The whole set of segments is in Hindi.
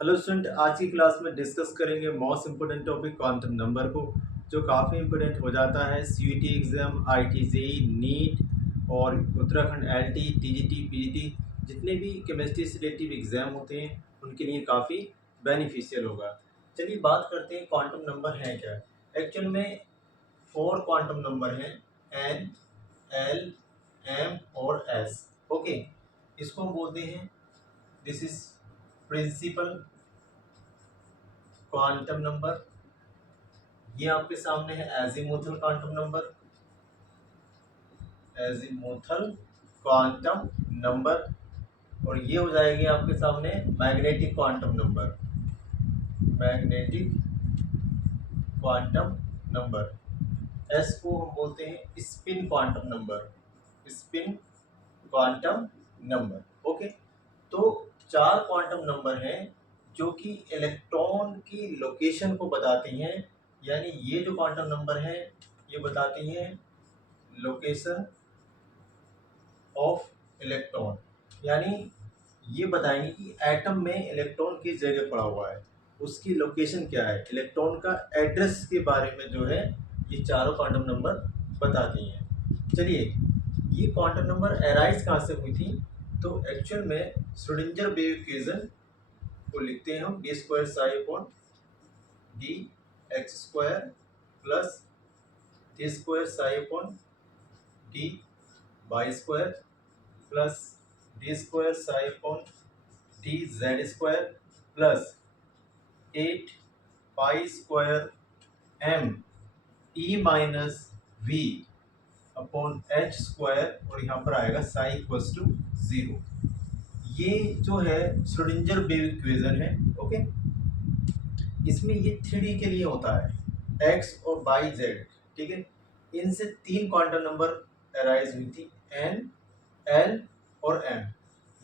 हेलो स्टूडेंट, आज की क्लास में डिस्कस करेंगे most important topic quantum number को, जो काफ़ी इम्पोर्टेंट हो जाता है CUET exam, IT JEE, NEET और उत्तराखंड एलटी, टीजीटी, पीजीटी जितने भी केमिस्ट्री से रिलेटिव एग्ज़ाम होते हैं उनके लिए काफ़ी बेनिफिशियल होगा। चलिए बात करते हैं क्वांटम नंबर हैं क्या। एक्चुअल में 4 क्वांटम नंबर हैं, एन, एल, एम और एस। ओके, इसको हम बोलते हैं, this is principal quantum number. ये आपके सामने है azimuthal quantum number, azimuthal quantum number. और ये हो जाएगी आपके सामने magnetic quantum number, magnetic quantum number. S को हम बोलते हैं spin quantum number, spin quantum number. Okay, तो 4 क्वांटम नंबर हैं जो कि इलेक्ट्रॉन की लोकेशन को बताती हैं। यानी ये जो क्वांटम नंबर हैं ये बताती हैं लोकेशन ऑफ इलेक्ट्रॉन। यानी ये बताएंगे कि एटम में इलेक्ट्रॉन किस जगह पड़ा हुआ है, उसकी लोकेशन क्या है, इलेक्ट्रॉन का एड्रेस के बारे में जो है ये चारों क्वांटम नंबर बताती हैं। चलिए, ये क्वांटम नंबर एराइज कहाँ से हुई थी, तो एक्चुअल में श्रोडिंगर वेव इक्वेशन को लिखते हैं हम D square psi upon D X square plus D square psi upon D Y square plus D square psi upon D Z square plus 8 pi square M E minus V upon H square, और यहाँ पर आएगा साई इक्वल्स टू 0। ये जो है श्रोडिंगर वेव इक्वेशन है। ओके, इसमें ये 3D के लिए होता है, एक्स और वाई जेड। ठीक है, इनसे 3 क्वांटम नंबर अराइज हुई थी, एन, एल और एम।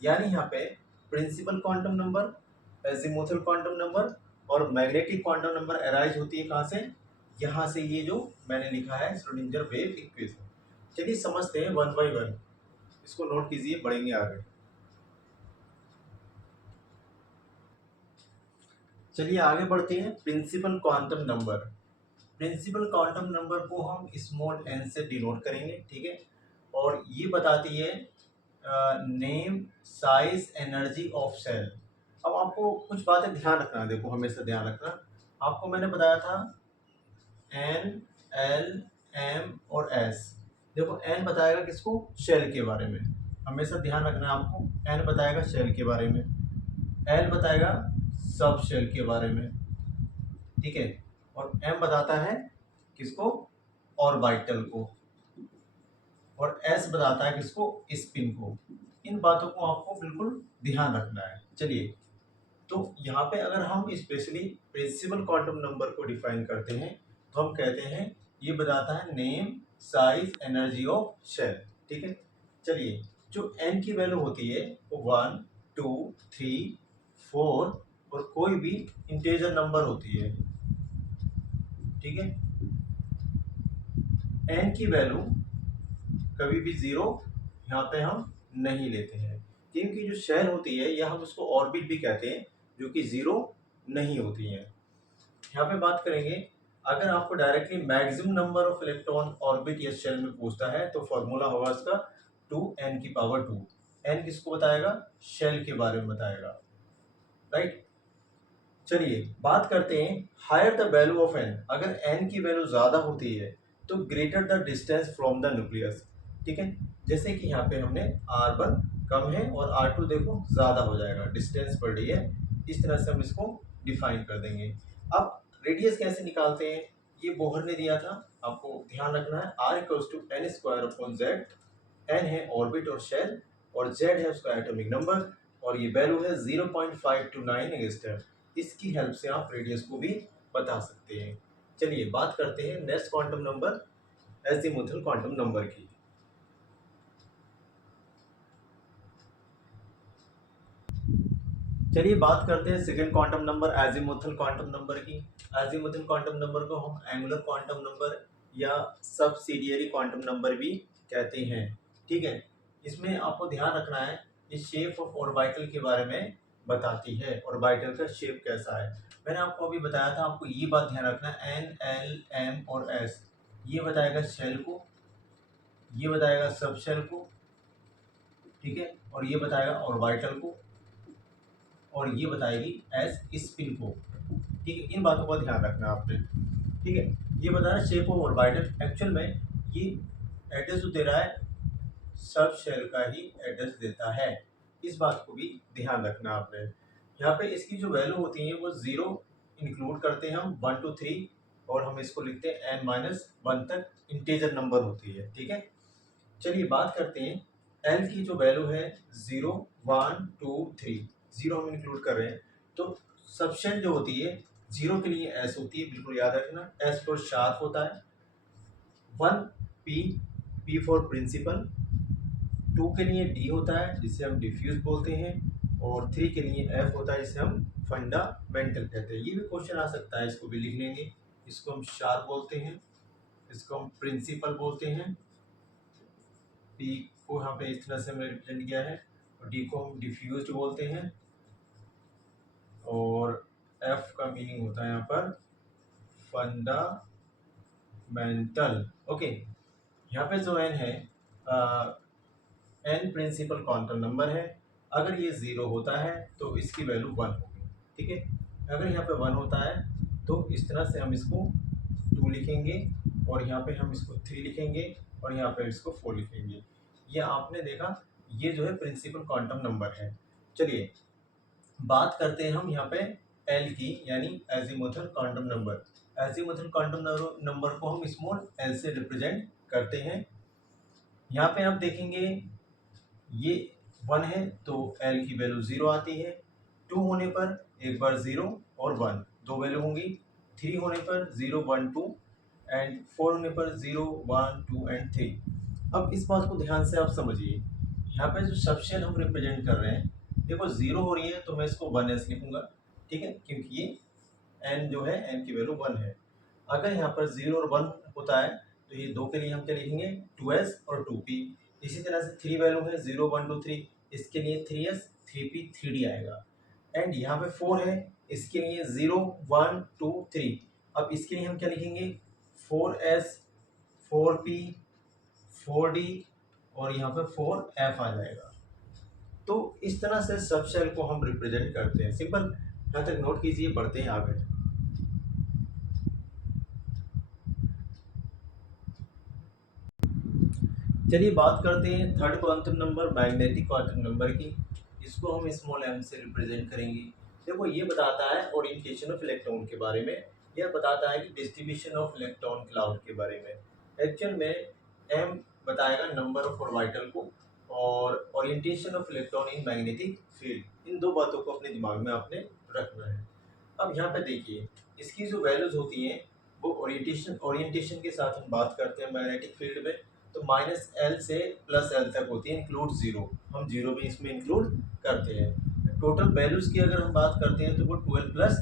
यानी यहाँ पे principal quantum number, azimuthal quantum number और मैग्नेटिक क्वांटम नंबर अराइज होती है कहाँ से, यहाँ से। ये जो मैंने लिखा है श्रोडिंगर वेव इक्वेशन। चलिए समझते हैं वन बाई वन, इसको नोट कीजिए, बढ़ेंगे आगे। चलिए आगे बढ़ते हैं। Principal quantum number, principal quantum number को हम स्मॉल एन से डिनोट करेंगे। ठीक है, और ये बताती है name, size, energy of shell. अब आपको कुछ बातें ध्यान रखना है, देखो हमेशा ध्यान रखना। आपको मैंने बताया था एन, एल, एम और एस। देखो एन बताएगा किसको, शेल के बारे में, हमेशा ध्यान रखना है आपको। एन बताएगा शेल के बारे में, एल बताएगा सब शेल के बारे में, ठीक है, और एम बताता है किसको, ऑर्बिटल को, और एस बताता है किसको, स्पिन को। इन बातों को आपको बिल्कुल ध्यान रखना है। चलिए, तो यहाँ पे अगर हम स्पेशली प्रिंसिपल क्वांटम नंबर को डिफाइन करते हैं तो हम कहते हैं ये बताता है name, size, energy of shell. ठीक है, चलिए, जो एन की वैल्यू होती है वो 1, 2, 3, 4 और कोई भी इंटीजर नंबर होती है। ठीक है, एन की वैल्यू कभी भी 0 यहाँ पे हम नहीं लेते हैं, क्योंकि जो शेल होती है या हम उसको ऑर्बिट भी कहते हैं, जो कि 0 नहीं होती है। यहाँ पे बात करेंगे, अगर आपको directly maximum number of electron orbit या शेल में पूछता है तो फॉर्मूला होगा इसका 2n की पावर 2। n किसको बताएगा, शेल के बारे में बताएगा, राइट। चलिए बात करते हैं higher the value of n, अगर n की वैल्यू ज़्यादा होती है तो greater the distance from the nucleus. ठीक है, जैसे कि यहाँ पे हमने R1 कम है और R2 देखो ज़्यादा हो जाएगा, डिस्टेंस बढ़ रही है, इस तरह से हम इसको डिफाइन कर देंगे। अब रेडियस कैसे निकालते हैं, ये बोहर ने दिया था, आपको ध्यान रखना है। R equals to N square upon Z. N है ऑर्बिट और शेल, और जेड है उसका एटॉमिक नंबर, और ये वैल्यू है 0.529 एंगस्ट्रॉम। इसकी हेल्प से आप रेडियस को भी बता सकते हैं। चलिए बात करते हैं next quantum number, azimuthal quantum number की। चलिए बात करते हैं second quantum number, azimuthal quantum number की। एजीमुथल क्वांटम नंबर को हम एंगुलर क्वांटम नंबर या सब्सिडियरी क्वांटम नंबर भी कहते हैं। ठीक है, इसमें आपको ध्यान रखना है, इस शेप ऑफ ऑर्बिटल के बारे में बताती है, ऑर्बिटल का शेप कैसा है। मैंने आपको अभी बताया था, आपको ये बात ध्यान रखना, एन, एल, एम और एस ये बताएगा शेल को, ये बताएगा सब शेल को, ठीक है, और ये बताएगा ऑर्बिटल को, और ये बताएगी एस स्पिन को, ठीक है। इन बातों का ध्यान रखना आपने, ठीक है। ये बता रहा है शेप ऑफ ऑर्बिटल, एक्चुअल में ये एड्रेस जो दे रहा है सब शेल का ही एड्रेस देता है, इस बात को भी ध्यान रखना आपने। यहाँ पे इसकी जो वैल्यू होती है वो 0 इंक्लूड करते हैं हम 1 to 3, और हम इसको लिखते हैं n-1 तक इंटीजर नंबर होती है, ठीक है। चलिए बात करते हैं एल की जो वैल्यू है 0, 1, 2, 3, 0 हम इंक्लूड कर रहे हैं, तो सबशेल जो होती है 0 के लिए एस होती है, बिल्कुल याद रखना, एस फॉर शार्प होता है, 1 पी, पी फॉर प्रिंसिपल, 2 के लिए डी होता है जिसे हम डिफ्यूज बोलते हैं, और 3 के लिए एफ होता है जिसे हम फंडामेंटल कहते हैं। ये भी क्वेश्चन आ सकता है, इसको भी लिख लेंगे। इसको हम शार्प बोलते हैं, इसको हम प्रिंसिपल बोलते हैं, पी को यहाँ पे इस तरह से हमने रिप्रेजेंट किया है, और डी को हम डिफ्यूज्ड बोलते हैं, और एफ का मीनिंग होता है यहाँ पर फंडामेंटल। ओके, यहाँ पे जो एन है, एन प्रिंसिपल क्वांटम नंबर है, अगर ये 0 होता है तो इसकी वैल्यू 1 होगी, ठीक है। अगर यहाँ पे 1 होता है तो इस तरह से हम इसको 2 लिखेंगे, और यहाँ पे हम इसको 3 लिखेंगे, और यहाँ पे इसको 4 लिखेंगे। ये आपने देखा, ये जो है प्रिंसिपल क्वांटम नंबर है। चलिए बात करते हैं हम यहाँ पे एल की, यानी azimuthal quantum number. Azimuthal quantum number को हम स्मॉल एल से रिप्रेजेंट करते हैं। यहाँ पे आप देखेंगे ये 1 है तो एल की वैल्यू 0 आती है, 2 होने पर एक बार 0 और 1 दो वैल्यू होंगी, 3 होने पर 0, 1, 2, एंड 4 होने पर 0, 1, 2 एंड 3। अब इस बात को ध्यान से आप समझिए, यहाँ पे जो सबशेल हम रिप्रेजेंट कर रहे हैं, देखो 0 हो रही है तो मैं इसको 1s लिखूंगा, ठीक है, क्योंकि ये n जो है n की वैल्यू 1 है। अगर यहाँ पर 0 और 1 होता है तो ये दो के लिए हम क्या लिखेंगे, 2s और 2p। इसी तरह से 3 वैल्यू है 0, 1, 2, 3, इसके लिए 3s, 3p, 3d आएगा। एंड यहाँ पे 4 है, इसके लिए 0, 1, 2, 3। अब इसके लिए हम क्या लिखेंगे, 4s, 4p, 4d, और यहाँ पे 4f आ जाएगा। तो इस तरह से सब शेल को हम रिप्रेजेंट करते हैं, सिंपल। यहाँ तक नोट कीजिए, बढ़ते हैं आगे। चलिए बात करते हैं third quantum number, magnetic quantum number की। इसको हम स्मॉल m से रिप्रेजेंट करेंगे। देखो ये बताता है ओरिएंटेशन ऑफ इलेक्ट्रॉन के बारे में, यह बताता है कि डिस्ट्रीब्यूशन ऑफ इलेक्ट्रॉन क्लाउड के बारे में। एक्चुअल में m बताएगा नंबर ऑफ ऑर्बिटल को, और orientation of electron in magnetic field. इन दो बातों को अपने दिमाग में आपने रखना है। अब यहाँ पे देखिए, इसकी जो वैल्यूज होती हैं वो ओरिएंटेशन के साथ हम बात करते हैं मैग्नेटिक फील्ड में, तो -l से +l तक होती है, इंक्लूड 0, हम 0 भी इसमें इंक्लूड करते हैं। टोटल वैल्यूज़ की अगर हम बात करते हैं तो वो 12 +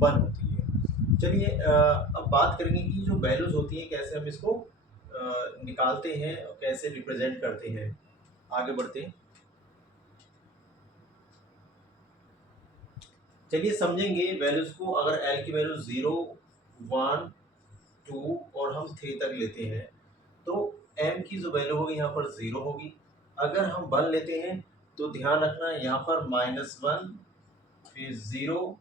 1 होती है। चलिए अब बात करेंगे कि जो वैल्यूज़ होती हैं कैसे हम इसको निकालते हैं और कैसे रिप्रेजेंट करते हैं। आगे बढ़ते हैं, चलिए समझेंगे वैल्यूज़ को। अगर l की वैल्यू 0, 1, 2 और हम 3 तक लेते हैं तो m की जो वैल्यू होगी यहाँ पर 0 होगी। अगर हम 1 लेते हैं तो ध्यान रखना यहाँ पर -1, फिर 0,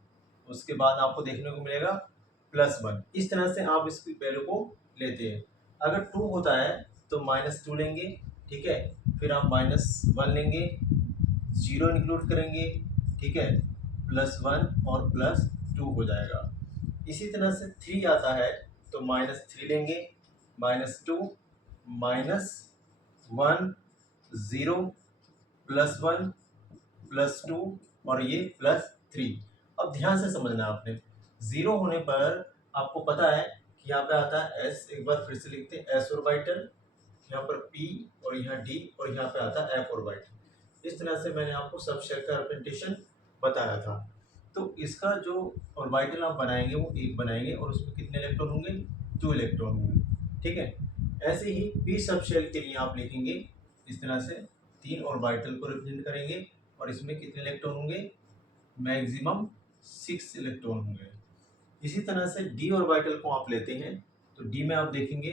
उसके बाद आपको देखने को मिलेगा +1। इस तरह से आप इसकी वैल्यू को लेते हैं। अगर 2 होता है तो -2 लेंगे, ठीक है, फिर आप -1 लेंगे, 0 इंक्लूड करेंगे, ठीक है, +1 और +2 हो जाएगा। इसी तरह से 3 आता है तो -3 लेंगे, -2, -1, 0, +1, +2 और ये +3। अब ध्यान से समझना आपने, 0 होने पर आपको पता है कि यहाँ पे आता है s, एक बार फिर से लिखते हैं s ऑर्बिटल, यहाँ पर p और यहाँ d, और यहाँ पे आता है f ऑर्बिटल। इस तरह से मैंने आपको सब शेल का रिप्रेजेंटेशन बताया था। तो इसका जो ऑर्बिटल आप बनाएंगे वो एक बनाएंगे, और उसमें कितने इलेक्ट्रॉन होंगे, 2 इलेक्ट्रॉन होंगे, ठीक है। ऐसे ही p सब शेल के लिए आप लिखेंगे इस तरह से, 3 ऑर्बिटल को रिप्रेजेंट करेंगे, और इसमें कितने इलेक्ट्रॉन होंगे, मैक्सिमम 6 इलेक्ट्रॉन होंगे। इसी तरह से डी ऑर्बिटल को आप लेते हैं तो डी में आप देखेंगे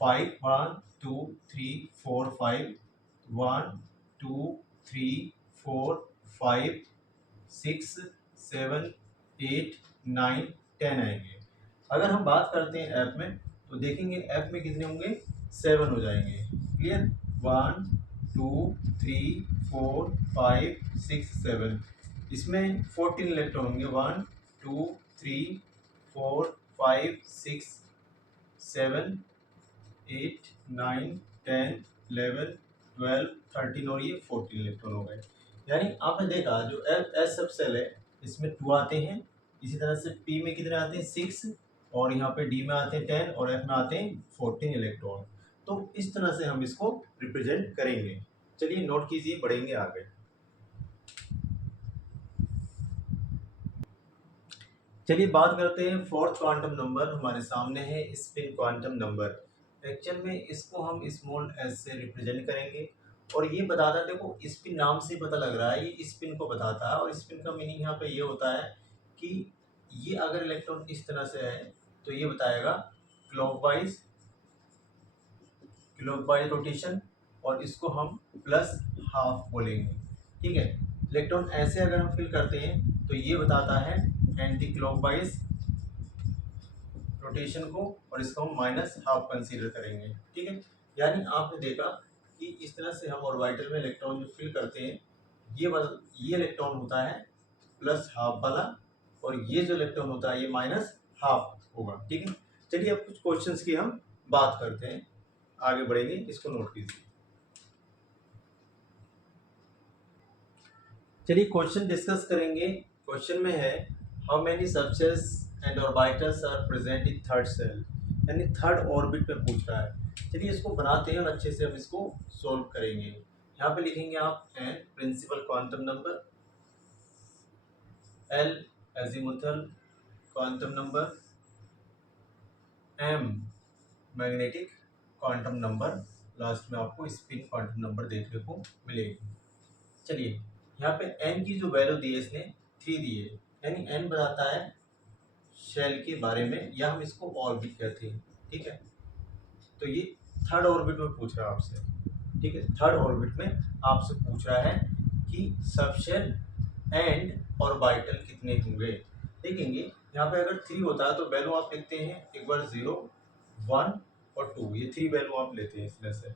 5 1 2 3 4 5 1 2 3 4 5 6 7 8 9 10 आएंगे। अगर हम बात करते हैं ऐप में तो देखेंगे ऐप में कितने होंगे 7 हो जाएंगे। क्लियर 1 2 3 4 5 6 7 इसमें 14 इलेक्ट्रॉन होंगे 1 2 3 4 5 6 7 8 9 10 11 12 13 और ये 14 इलेक्ट्रॉन हो गए। यानी आपने देखा जो एस सब सेल है इसमें 2 आते हैं, इसी तरह से पी में कितने आते हैं 6 और यहाँ पे डी में आते हैं 10 और एफ में आते हैं 14 इलेक्ट्रॉन। तो इस तरह से हम इसको रिप्रेजेंट करेंगे। चलिए नोट कीजिए, बढ़ेंगे आगे। चलिए बात करते हैं फोर्थ क्वांटम नंबर हमारे सामने है स्पिन क्वांटम नंबर। एक्चुअल में इसको हम स्मॉल एस से रिप्रेजेंट करेंगे और ये बताता है, देखो स्पिन नाम से ही पता लग रहा है ये स्पिन को बताता है और स्पिन का मीनिंग यहाँ पे ये होता है कि ये अगर इलेक्ट्रॉन इस तरह से है तो ये बताएगा क्लॉकवाइज रोटेशन और इसको हम प्लस हाफ बोलेंगे। ठीक है, इलेक्ट्रॉन ऐसे अगर हम फिल करते हैं तो ये बताता है एंटी क्लॉकवाइज रोटेशन को और इसको हम माइनस हाफ कंसीडर करेंगे। ठीक है, यानी आपने देखा कि इस तरह से हम ऑर्बिटल में इलेक्ट्रॉन जो फिल करते हैं ये इलेक्ट्रॉन होता है प्लस हाफ वाला और ये जो इलेक्ट्रॉन होता है ये माइनस हाफ होगा। ठीक है, चलिए अब कुछ क्वेश्चंस की हम बात करते हैं, आगे बढ़ेंगे, इसको नोट कीजिए। चलिए क्वेश्चन डिस्कस करेंगे। क्वेश्चन में है how many subshells and orbitals are present in third shell, यानी थर्ड ऑर्बिट में पूछ रहा है। चलिए इसको बनाते हैं और अच्छे से हम इसको सोल्व करेंगे। यहाँ पे लिखेंगे आप N principal quantum number, L azimuthal quantum number, M magnetic quantum number, last में आपको स्पिन क्वांटम नंबर देखने को मिलेगी। चलिए यहाँ पे n की जो वैल्यू दी है इसने 3 दी है, यानी n बताता है शेल के बारे में या हम इसको ऑर्बिट कहते हैं। ठीक है, तो ये थर्ड ऑर्बिट में पूछ रहा है आपसे। ठीक है, थर्ड ऑर्बिट में आपसे पूछ रहा है कि सबशेल एंड ऑर्बिटल कितने होंगे। देखेंगे यहाँ पे अगर 3 होता है तो वैल्यू आप लिखते हैं एक बार 0 1 और 2, ये 3 वैल्यू आप लेते हैं इस तरह से।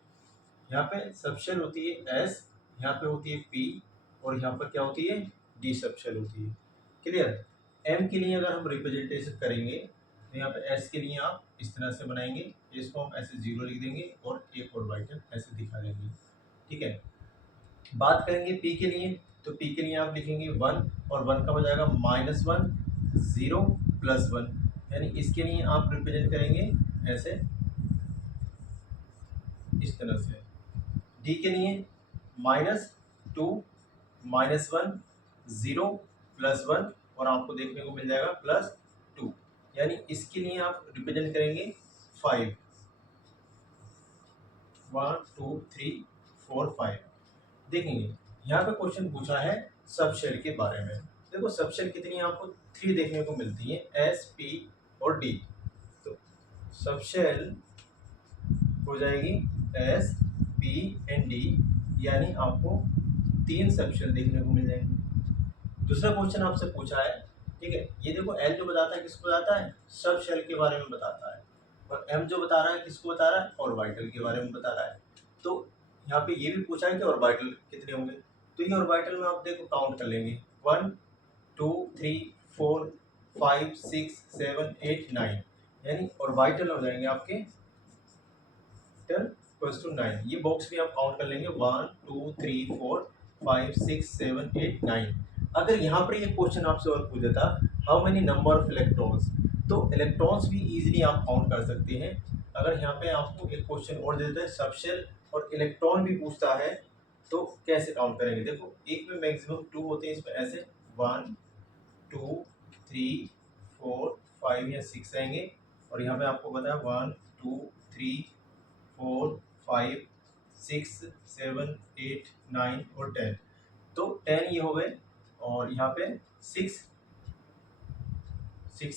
यहाँ पे सबशेल होती है S, यहाँ पे होती है P और यहाँ पर क्या होती है D सबशेल होती है। क्लियर, M के लिए अगर हम रिप्रेजेंटेशन करेंगे तो यहाँ पे S के लिए आप इस तरह से बनाएंगे, इसको हम ऐसे 0 लिख देंगे और एक ऑर्बिटल ऐसे दिखा देंगे। ठीक है, बात करेंगे P के लिए तो P के लिए आप लिखेंगे 1 और 1 का हो जाएगा -1 0 +1, यानी इसके लिए आप रिप्रेजेंट करेंगे ऐसे इस तरह से। डी के लिए -2 -1 0 +1 और आपको देखने को मिल जाएगा +2, यानी इसके लिए आप रिप्रेजेंट करेंगे 5 1 2 3 4 5। देखेंगे यहाँ पे क्वेश्चन पूछा है सबशेल के बारे में। देखो सबशेल कितनी आपको 3 देखने को मिलती है, एस पी और डी। तो सबशेल हो जाएगी एस पी एंड डी, यानी आपको 3 सबशेल देखने को मिल जाएंगे। दूसरा क्वेश्चन आपसे पूछा है, ठीक है, ये देखो एल जो बताता है किसको बताता है सबशेल के बारे में बताता है और एम जो बता रहा है किसको बता रहा है ऑर्बिटल के बारे में बता रहा है। तो यहाँ पे ये भी पूछा है कि ऑर्बिटल कितने होंगे, तो ये ऑर्बिटल में आप देखो काउंट कर लेंगे 1 2 3 4 5 6 7 8 9, यानी ऑर्बिटल हो जाएंगे आपके 9। ये बॉक्स भी आप काउंट कर लेंगे 1 2 3 4 5 6 7 8 9। अगर यहाँ पर ये क्वेश्चन आपसे और पूछ देता how many number of electrons, तो इलेक्ट्रॉन्स भी इजीली आप काउंट कर सकते हैं। अगर यहाँ पे आपको एक क्वेश्चन और दे देता है सबशेल और इलेक्ट्रॉन भी पूछता है तो कैसे काउंट करेंगे। देखो एक में मैक्सिमम 2 होते हैं, इसमें ऐसे 1 2 3 4 5 या 6 आएंगे और यहाँ पे आपको पता है 1 2 3 4 5 6 7 8 9 और 10। तो 10 ये हो गए, और यहाँ पे 6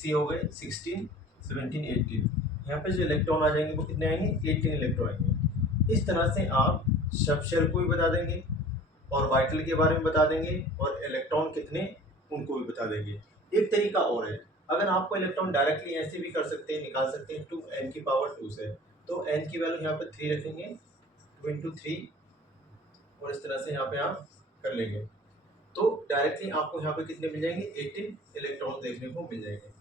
ये हो गए, 16 17 18। यहाँ पे जो इलेक्ट्रॉन आ जाएंगे वो कितने आएंगे, 18 इलेक्ट्रॉन आएंगे। इस तरह से आप सब शेल को भी बता देंगे, और वाइटल के बारे में बता देंगे, और इलेक्ट्रॉन कितने उनको भी बता देंगे। एक तरीका और है, अगर आपको इलेक्ट्रॉन डायरेक्टली ऐसे भी कर सकते हैं, निकाल सकते हैं 2n⁻2 से, तो n की वैल्यू यहाँ पे 3 रखेंगे, 2 इंटू 3, और इस तरह से यहाँ पे आप कर लेंगे, तो डायरेक्टली आपको यहाँ पे कितने मिल जाएंगे, 18 इलेक्ट्रॉन देखने को मिल जाएंगे।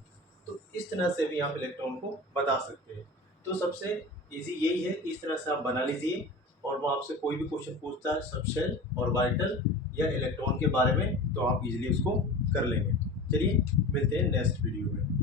तो इस तरह से भी आप इलेक्ट्रॉन को बता सकते हैं। तो सबसे इजी यही है कि इस तरह से आप बना लीजिए, और वो आपसे कोई भी क्वेश्चन पूछता है सबशेल और वाइटल या इलेक्ट्रॉन के बारे में, तो आप इजीली उसको कर लेंगे। चलिए मिलते हैं नेक्स्ट वीडियो में।